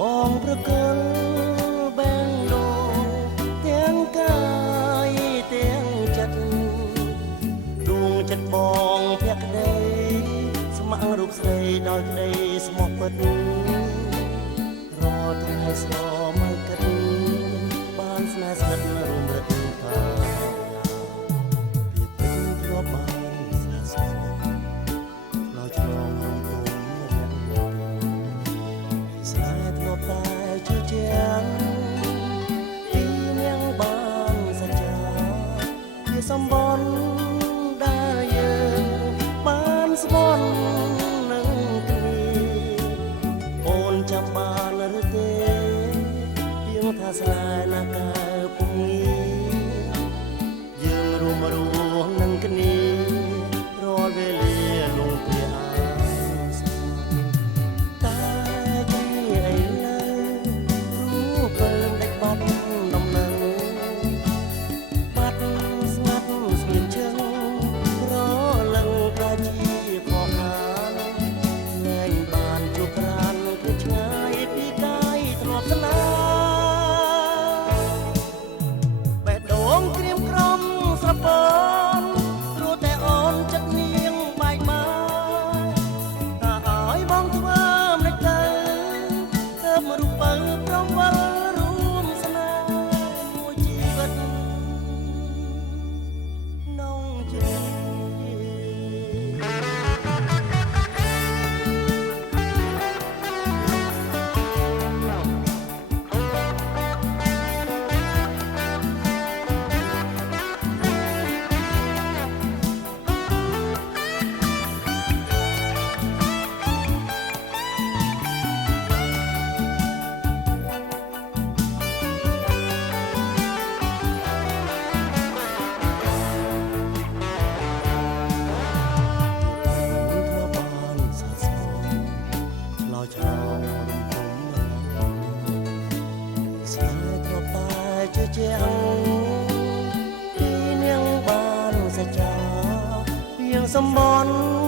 បងប្រកិលបែងដូងទាំងកាយទាំងចិត្តដួងចិត្តបងភក្តីស្ម័គ្ររូបស្រីដោយក្តីស្មោះពិតរត់ថ្ងៃស្លមកគិតបានស្នេហ៍ស្និទ្ធរួមរត់តាពីពេញធ្លាប់បានសាសនាឆ្លងរំទុំរាំងស្នេហ៍ធ្លាប់តែជឿជាក់ពីនាងបានសច្ចាជាសម្បនដែលយើងបានស្មន់នឹងគ្នាអូនចាំបានឬទេយើងថាស្នេហ៍ណាកែពុំងាយើងរួមរស់នឹងគ្នារាល់វេលាលងព្រាតែជាឥឡូវរូបពេញដាច់បាត់ដំណឹងបាត់ស្ងាត់ស្ងៀមជើងរលឹងប្រជាខកខានលែងបានជួបក្រានគឺឆ្ងាយពីកាយធ្លាប់ស្នេហ៍បេះដូងក្រៀមក្រំស្រពន់ព្រោះតែអូនចិត្តនាងបែកបាក់តាឲ្យបងធ្វើមិនទៅទើបរូបបើប្រំវិលរួមស្នេហ៍មួយជីវិតនងជា ឆ្លងរំភើបស្នេហ៍ធ្លាប់តែជឿជាក់ពីនាងបានសច្ចាពីងសម្បន់